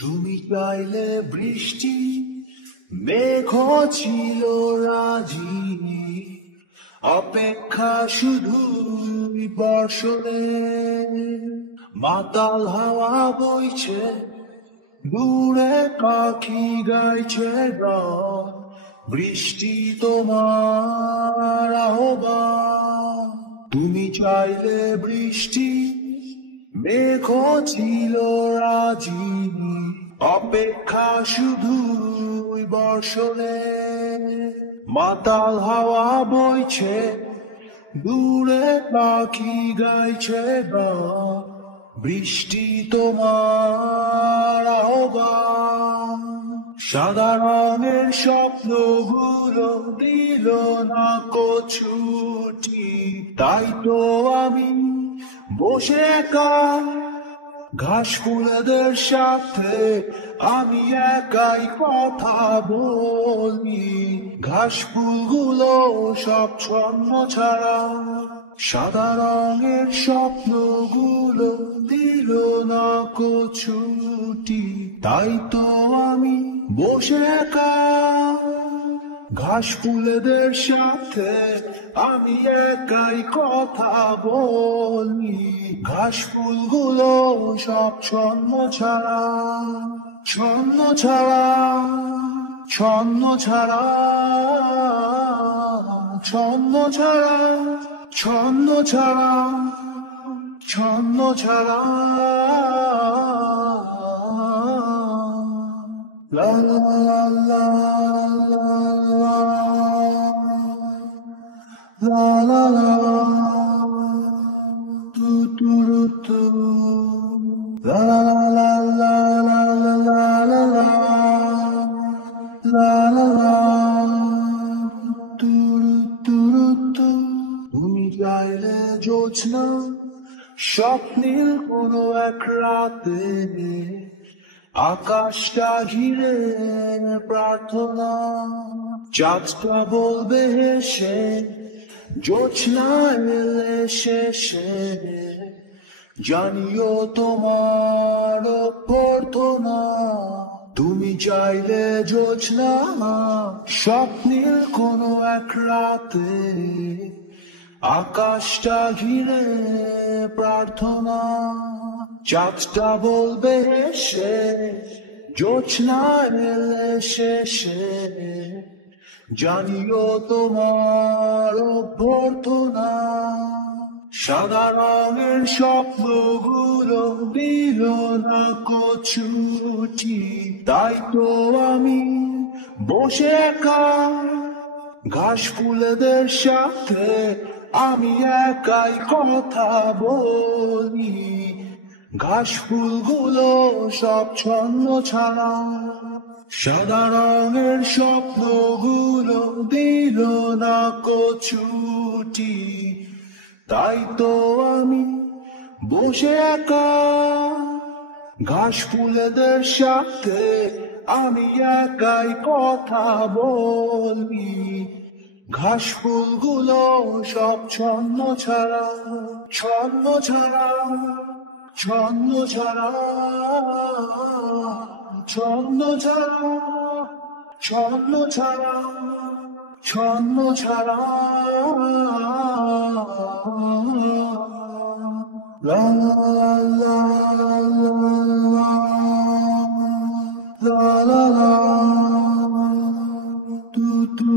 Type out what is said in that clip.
তুমি চাইলে বৃষ্টি মেঘ ছিল রাজি, অপেক্ষা শুধু বর্ষণে। মাতাল হাওয়া বইছে, দূরে পাখি গাইছে গান, বৃষ্টি তোমার আহ্বান। তুমি চাইলে বৃষ্টি মেঘ ছিল রাজি, অপেক্ষা শুধু বর্ষণে। মাতাল হাওয়া বইছে, দূরে পাখি গাইছে গান, বৃষ্টি তোমার আহ্বান। সাদা রঙের স্বপ্নগুলো দিল না ছুটি, তাই তো আমি বসে একা ঘাস ফুলেদের সাথে আমি একাই কথা বলি। ঘাস ফুলগুলো সব ছন্ন ছাড়া, সাদা রঙের স্বপ্নগুলো দিল না ছুটি, তাই তো আমি বসে একা ঘাস ফুলেদের সাথে আমি একাই কথা বলি। ঘাস ফুলগুলো সব ছন্ন ছাড়া, ছন্ন ছাড়া, ছন্ন ছাড়া, ছন্ন ছাড়া, ছন্ন ছাড়া, ছন্ন ছাড়া। লা লা লা লা লা লা, তু তু রু তু, লা লা লা লা লা লা লা লা লা লা, তু রু তু রু তু। তুমি চাইলে জোছনা স্বপ্নের কোনো এক রাতে, আকাশটা ঘিরে প্রার্থনা, চাঁদটা বলবে হেসে জোছনা এলে শেষে, জানিও তোমার প্রার্থনা। তুমি চাইলে জোছনা স্বপ্নের কোনো এক রাতে, আকাশটা ঘিরে প্রার্থনা, চাঁদটা বলবে হেসে জোছনা এলে শেষে, জানিও তোমার অভ্যর্থনা। সাদা রঙের স্বপ্নগুলো দিল না ছুটি, তাই তো আমি বসে একা ঘাস ফুলেদের সাথে আমি একাই কথা বলি। ঘাস ফুলগুলো সব ছন্ন ছাড়া, সাদা রঙের স্বপ্নগুলো দিল না ছুটি, তাই তো আমি বসে একা ঘাস ফুলেদের সাথে আমি একাই কথা বলি। ঘাস ফুলগুলো সব ছন্ন ছাড়া, ছন্ন ছাড়া, ছন্ন ছাড়া, ছন্ন ছাড়া, ছন্ন ছাড়া, ছন্ন ছাড়া। লা লা লা লা লা লা, তু তু